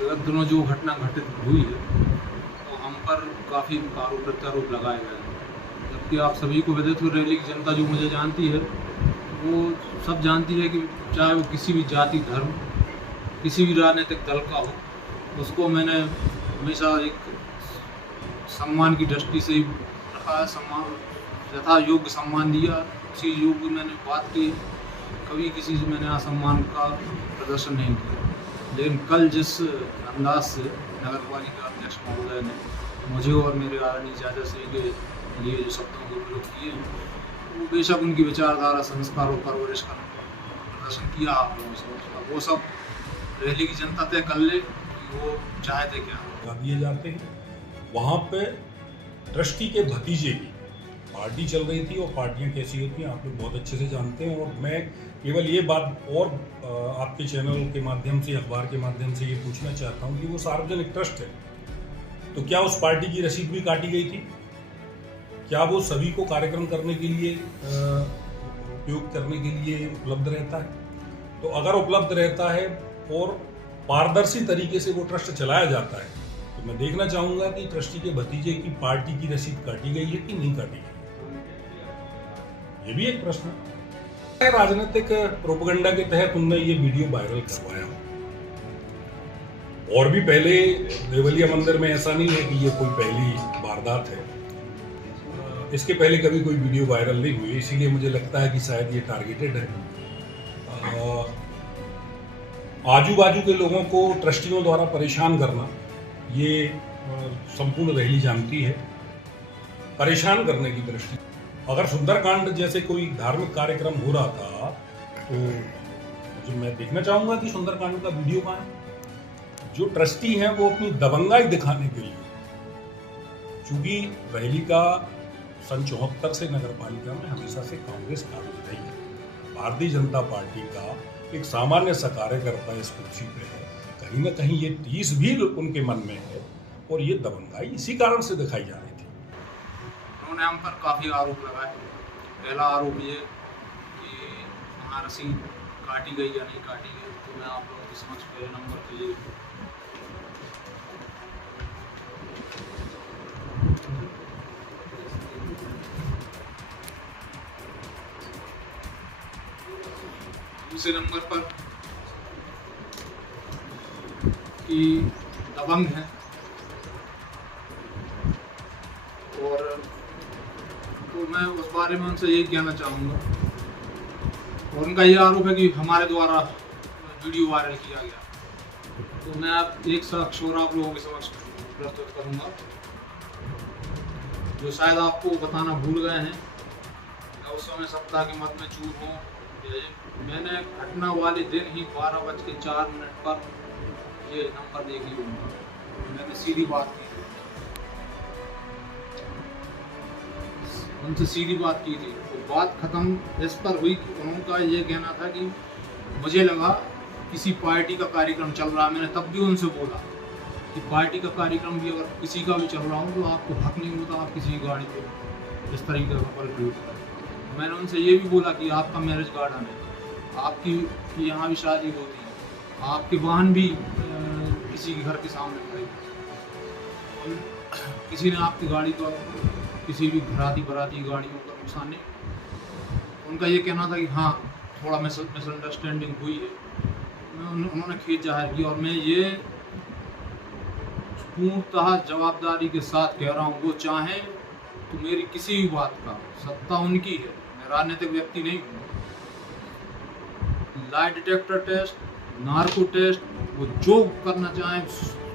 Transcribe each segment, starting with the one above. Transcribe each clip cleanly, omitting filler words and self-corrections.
विगत दिनों जो घटना घटित हुई है तो हम पर काफ़ी आरोप प्रत्यारोप लगाए गए हैं, जबकि आप सभी को विदित हो, रैली की जनता जो मुझे जानती है वो सब जानती है कि चाहे वो किसी भी जाति धर्म किसी भी राजनीतिक दल का हो, उसको मैंने हमेशा एक सम्मान की दृष्टि से ही रखा है, सम्मान यथा योग्य सम्मान दिया, उसी योग्य मैंने बात की, कभी किसी से मैंने असम्मान का प्रदर्शन नहीं किया। लेकिन कल जिस अंदाज से नगर पालिका अध्यक्ष महोदय ने मुझे और मेरे आदरणीय चाचा श्री के लिए जो शब्दों को प्रयोग किए हैं, वो बेशक उनकी विचारधारा संस्कार और परवरिश का प्रदर्शन किया आप लोगों से, वो सब रैली की जनता तय कर ले कि वो चाहते क्या दिए जाते हैं। वहाँ पे ट्रस्टी के भतीजे की पार्टी चल रही थी, और पार्टियां कैसी होती हैं आप लोग बहुत अच्छे से जानते हैं। और मैं केवल ये बात और आपके चैनल के माध्यम से, अखबार के माध्यम से ये पूछना चाहता हूँ कि वो सार्वजनिक ट्रस्ट है, तो क्या उस पार्टी की रसीद भी काटी गई थी? क्या वो सभी को कार्यक्रम करने के लिए उपयोग करने के लिए उपलब्ध रहता है? तो अगर उपलब्ध रहता है और पारदर्शी तरीके से वो ट्रस्ट चलाया जाता है, तो मैं देखना चाहूँगा कि ट्रस्टी के भतीजे की पार्टी की रसीद काटी गई है कि नहीं काटी गई, ये भी एक प्रश्न है। राजनीतिक प्रोपेगेंडा के तहत उनने ये वीडियो वायरल करवाया, और भी पहले देवलिया मंदिर में ऐसा नहीं है कि ये कोई पहली वारदात है, इसके पहले कभी कोई वीडियो वायरल नहीं हुई, इसीलिए मुझे लगता है कि शायद ये टारगेटेड है। आजू बाजू के लोगों को ट्रस्टियों द्वारा परेशान करना, ये संपूर्ण रैली जानती है, परेशान करने की दृष्टि। अगर सुंदरकांड जैसे कोई धार्मिक कार्यक्रम हो रहा था तो मैं देखना चाहूंगा कि सुंदरकांड का वीडियो कहाँ है। जो ट्रस्टी हैं वो अपनी दबंगाई दिखाने के लिए, चूंकि रैली का सन 74 से नगर पालिका में हमेशा से कांग्रेस काबिज रही है, भारतीय जनता पार्टी का एक सामान्य सा कार्यकर्ता इस कुर्सी पे है, कहीं ना कहीं ये टीस भी उनके मन में है, और ये दबंगाई इसी कारण से दिखाई जा रही थी। उन्होंने हम पर काफ़ी आरोप लगाए। पहला आरोप ये कि वहाँ रसीद काटी गई या नहीं काटी गई, तो मैं आप लोगों के समक्ष पहले नंबर के लिए दूसरे नंबर पर कि दबंग है, और तो मैं उस बारे में उनसे यही कहना चाहूँगा। और उनका ये आरोप है कि हमारे द्वारा वीडियो वायरल किया गया, तो मैं अब एक साक्ष्य और आप लोगों के समक्ष प्रस्तुत करूँगा, जो शायद आपको बताना भूल गए हैं। मैं उस समय सप्ताह के मत में चूर हूँ। मैंने घटना वाले दिन ही 12:04 पर ये नंबर देख ली उनका, मैंने सीधी बात की थी उनसे, सीधी बात की थी, तो बात खत्म इस पर हुई कि उनका ये कहना था कि मुझे लगा किसी पार्टी का कार्यक्रम चल रहा है। मैंने तब भी उनसे बोला कि पार्टी का कार्यक्रम भी अगर किसी का भी चल रहा हो तो आपको हक नहीं होता आप किसी गाड़ी को इस तरीके का बल प्रयोग करें। मैंने उनसे ये भी बोला कि आपका मैरिज गार्डन है, आपकी यहाँ भी शादी होती है, आपके वाहन भी किसी के घर के सामने खड़े, किसी ने आपकी गाड़ी को किसी भी घराती बराती गाड़ियों का नुकसान नहीं। उनका ये कहना था कि हाँ थोड़ा मिसअंडरस्टैंडिंग हुई है। उन्होंने खेद जाहिर किया, और मैं ये पूर्णतः जवाबदारी के साथ कह रहा हूँ, वो चाहें तो मेरी किसी भी बात का सत्ता उनकी है, मैं राजनीतिक व्यक्ति नहीं हूँ। Lie detector test, narco test, वो जो करना चाहें,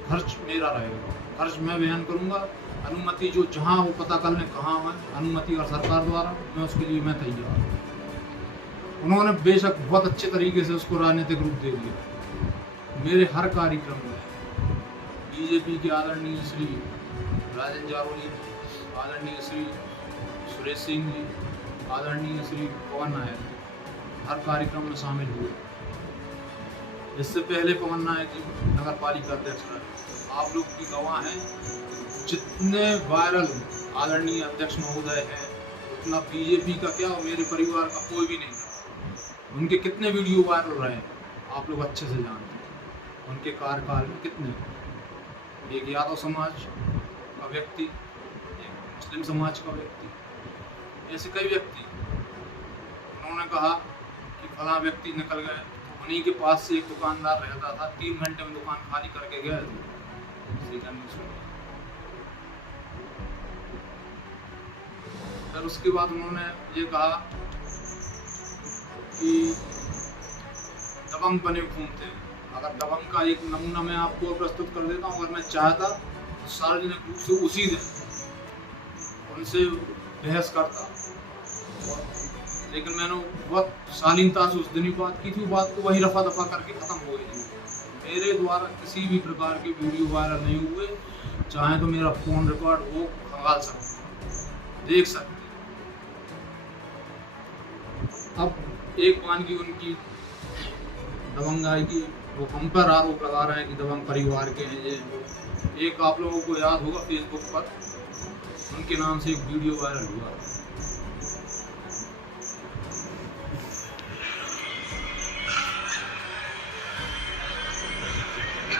खर्च मेरा रहेगा, खर्च मैं बयान करूँगा, अनुमति जो जहाँ वो पता कर लें कहाँ है अनुमति और सरकार द्वारा, मैं उसके लिए मैं तैयार हूँ। उन्होंने बेशक बहुत अच्छे तरीके से उसको राजनीतिक रूप दे दिया। मेरे हर कार्यक्रम में बीजेपी के आदरणीय श्री राजेंद्र जारोली, आदरणीय श्री सुरेश सिंह जी, आदरणीय श्री पवन नायक हर कार्यक्रम में शामिल हुए। इससे पहले पवन नायक जी नगर पालिका अध्यक्ष रहे, आप लोग की गवाह हैं। जितने वायरल आदरणीय अध्यक्ष महोदय हैं उतना बीजेपी का क्या और मेरे परिवार का कोई भी नहीं रहा। उनके कितने वीडियो वायरल रहे आप लोग अच्छे से जानते हैं। उनके कार्यकाल में कितने, एक यादव समाज का व्यक्ति, एक मुस्लिम समाज का व्यक्ति, ऐसे कई व्यक्ति। उन्होंने कहा कि फला व्यक्ति निकल गए, तो उन्हीं के पास से एक दुकानदार रहता था, 3 घंटे में दुकान खाली करके गए थे। फिर उसके बाद उन्होंने ये कहा कि दबंग बने घूमते हैं। अगर दबंग का एक नमूना मैं आपको प्रस्तुत कर देता हूँ, अगर मैं चाहता तो सार्वजनिक रूप से उसी दिन उनसे बहस करता, लेकिन मैंने बहुत शालीनता से उस दिन ही बात की थी। वो बात को वही रफा दफा करके ख़त्म हो गई थी। मेरे द्वारा किसी भी प्रकार के वीडियो वायरल नहीं हुए, चाहे तो मेरा फ़ोन रिकॉर्ड हो खंगाल सकते, देख सकते। अब एक मान की उनकी दबंगाई की वो हम पर आरोप लगा रहे हैं कि दबंग परिवार के हैं ये। एक आप लोगों को याद होगा फेसबुक पर उनके नाम से एक वीडियो वायरल हुआ।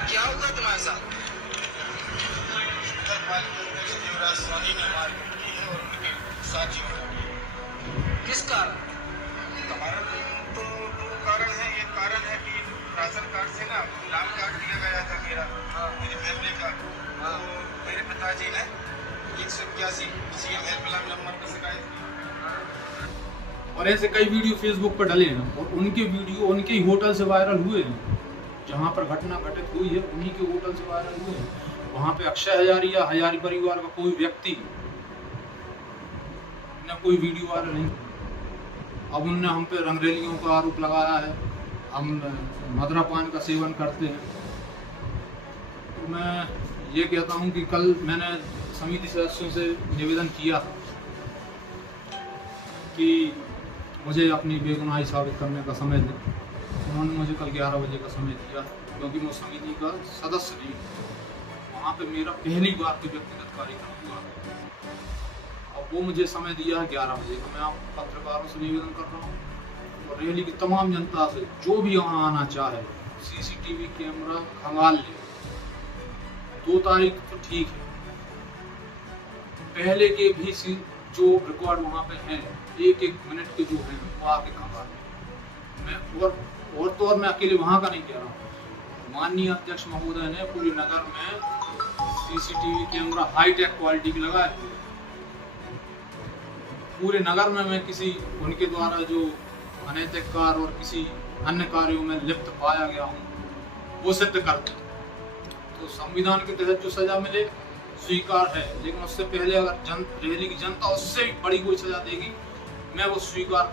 क्या हुआ तुम्हारे साथ? किस कारण? तो दो कारण है। एक कारण है कि राशन कार्ड से ना नाम काट दिया गया था मेरा, मेरी फैमिली का। तो मेरे पिताजी ने 181 CM हेल्पलाइन नंबर पर शिकायत की। और ऐसे कई वीडियो फेसबुक पर डले हैं और उनके वीडियो उनके ही होटल से वायरल हुए हैं। जहाँ पर घटना घटित हुई है उन्हीं के होटल से वायरल हुए हैं। वहाँ पे अक्षय हजारी या हजारी परिवार का कोई व्यक्ति न कोई वीडियो वायरल नहीं। अब उनने हम पे रंगरेलियों का आरोप लगाया है, हम मदरा पान का सेवन करते हैं। तो मैं ये कहता हूँ कि कल मैंने समिति सदस्यों से निवेदन किया कि मुझे अपनी बेगुनाही साबित करने का समय दें। उन्होंने मुझे कल 11 बजे का समय दिया, क्योंकि मैं समिति का सदस्य नहीं। वहाँ पे मेरा पहली बार के व्यक्तिगत कार्यक्रम हुआ और वो मुझे समय दिया है 11 बजे का। मैं आप पत्रकारों से निवेदन कर रहा हूँ और रैली की तमाम जनता से, जो भी वहाँ आना चाहे CCTV कैमरा खंगाल ले। 2 तारीख तो ठीक है, पहले के भी जो रिकॉर्ड वहाँ पे हैं, 1-1 मिनट के जो हैं वो आके खंगाल ले। मैं और मैं अकेले वहाँ का नहीं कह रहा हूँ। माननीय अध्यक्ष महोदय ने पूरे नगर में CCTV कैमरा हाईटेक क्वालिटी के लगाए हुए। पूरे नगर में मैं किसी उनके द्वारा जो अनैतिक कार्य और किसी अन्य कार्यों में लिप्त पाया गया हूँ वो सिद्ध करते। तो संविधान के तहत जो सजा मिले स्वीकार है, लेकिन उससे पहले अगर रैली की जनता उससे भी बड़ी कोई सजा देगी, मैं वो स्वीकार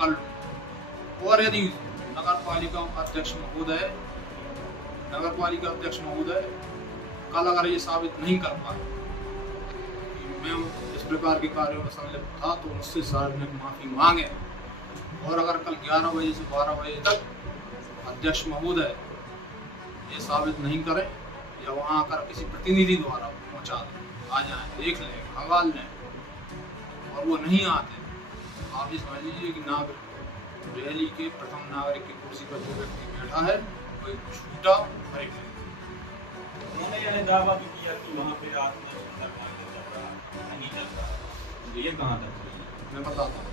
कर लूँ। और यदि नगर पालिका अध्यक्ष महोदय कल अगर ये साबित नहीं कर पाए कि मैं इस प्रकार के कार्यों में संलिप्त था, तो मुझसे सार्वजनिक माफी मांगे। और अगर कल 11 बजे से 12 बजे तक अध्यक्ष महोदय ये साबित नहीं करें या वहाँ आकर किसी प्रतिनिधि द्वारा पहुँचा दें, आ जाएं, देख लें, खंगाल लें, और वो नहीं आते, आप ये समझ लीजिए कि रैली के प्रथम नागरिक की कुर्सी पर जो व्यक्ति बैठा है वो एक झूठा फरेब है। उन्होंने यह दावा भी किया कि वहाँ पे रात में सुंदरकांड चल रहा नहीं चल रहा। ये कहाँ तक? मैं बताता हूँ।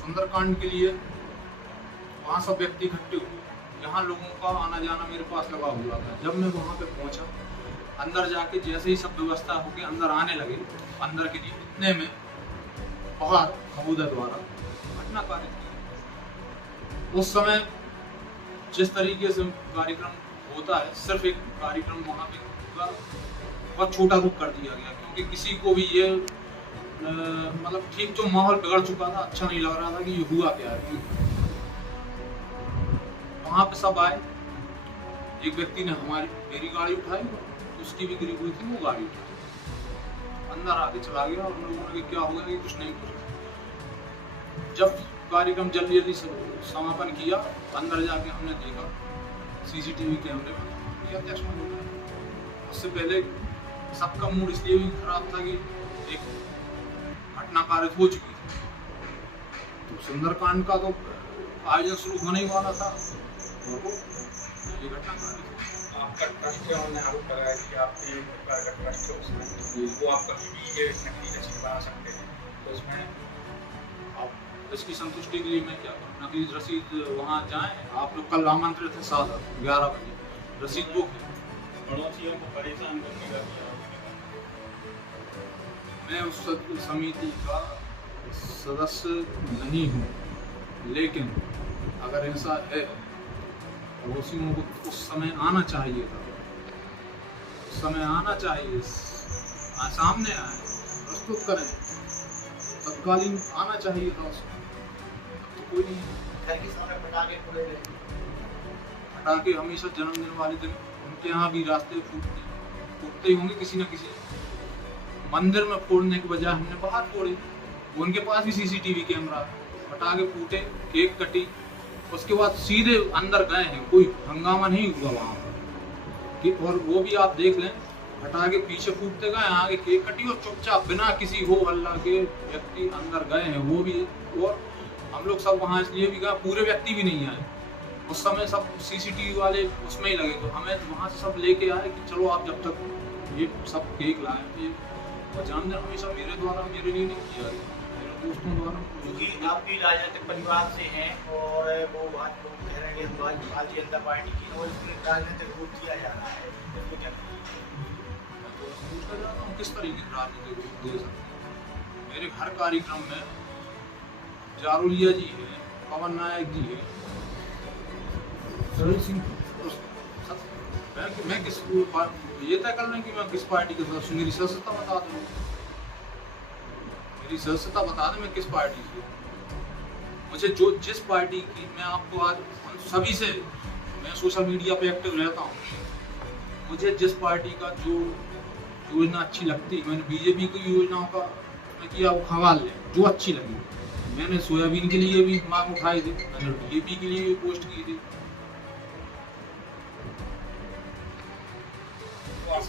सुंदरकांड के लिए वहाँ सब व्यक्ति इकट्ठे हुए, यहाँ लोगों का आना जाना मेरे पास लगा हुआ था। जब मैं वहाँ पे पहुँचा, अंदर जाके जैसे ही सब व्यवस्था होके अंदर आने लगे, अंदर के लिए इतने में बाहर महोदय द्वारा घटना कार्य किया। उस समय जिस तरीके से कार्यक्रम होता है, सिर्फ एक कार्यक्रम वहाँ पे बहुत छोटा रूप कर दिया गया, क्योंकि किसी को भी ये मतलब ठीक जो माहौल बिगड़ चुका था, अच्छा नहीं लग रहा था कि ये हुआ क्या है। वहाँ पे सब आए, एक व्यक्ति ने मेरी गाड़ी उठाई, उसकी भी गिरी हुई थी, वो गाड़ी उठाई, अंदर आके चला गया। और हम लोगों ने क्या होगा कि कुछ नहीं कुछ। जब कार्यक्रम जल्दी समापन किया, अंदर जाके हमने देखा CCTV कैमरे में ये अध्यक्ष महोदय। उससे पहले सबका मूड इसलिए भी खराब था कि एक घटना कारित हो चुकी थी, तो सुंदरकांड का तो आयोजन शुरू होने ही वाला था। ये घटना घटित हुई। आपका ट्रस्ट है, उन्होंने आरोप लगाया कि आपके एक प्रकार का ट्रस्ट है उसमें, वो आप कभी भी ये नकली रसीद बना सकते हैं, तो उसमें अब इसकी संतुष्टि के लिए मैं क्या करूँ? नकली रसीद वहाँ जाएँ, आप लोग कल आमंत्रित थे 11 बजे, रसीद बुक है। पड़ोसियों को परेशान करने का भी आरोप है। मैं उस समिति का सदस्य नहीं हूँ, लेकिन अगर ऐसा है पड़ोसियों को उस समय आना चाहिए था, उस समय आना चाहिए, सामने आए, प्रस्तुत करें, तत्कालीन आना चाहिए था उसमें। तो कोई नहीं, घर के सामने पटाखे खुले रहे। पटाखे हमेशा जन्मदिन वाले दिन उनके यहाँ भी रास्ते फूटते ही होंगे किसी न किसी। मंदिर में फोड़ने के बजाय हमने बाहर फोड़े, उनके पास भी सीसीटीवी कैमरा, पटाखे फूटे, केक कटी, उसके बाद सीधे अंदर गए हैं, कोई हंगामा नहीं हुआ वहाँ पर। और वो भी आप देख लें, पटाखे पीछे फूटते गए, आगे केक कटी और चुपचाप बिना किसी हो हल्ला के व्यक्ति अंदर गए हैं, वो भी। और हम लोग सब वहाँ इसलिए भी गए, पूरे व्यक्ति भी नहीं आए उस समय, सब सीसीटीवी वाले उसमें ही लगे, तो हमें तो वहाँ से सब लेके आए कि चलो आप जब तक ये सब केक लाए थे। और जन्मदिन हमेशा मेरे द्वारा, मेरे लिए नहीं किया गया, मेरे दोस्तों द्वारा। क्योंकि आप भी राजनीतिक परिवार से हैं और वो बात लोग कह रहे हैं कि भारतीय जनता पार्टी की, और इसमें राजनीतिक रूप दिया जा रहा है, इसमें क्या पूछना चाहता हूँ किस तरीके की राजनीतिक रूप दे सकते हैं? मेरे हर कार्यक्रम में जारोलिया जी है, पवन नायक जी है, सरल सिंह, मैं किस ये तय कर लें कि मैं किस पार्टी के साथ, मेरी सदस्यता बता दूँ, मेरी सदस्यता बता दें मैं किस पार्टी से। मुझे जो जिस पार्टी की, मैं आपको आज सभी से, मैं सोशल मीडिया पे एक्टिव रहता हूँ, मुझे जिस पार्टी का जो योजना अच्छी लगती, मैंने बीजेपी की योजनाओं का मैं किया वो खवाल लें, जो अच्छी लगी। मैंने सोयाबीन के लिए भी मांग उठाई थी, मैंने बीजेपी के लिए भी पोस्ट की थी,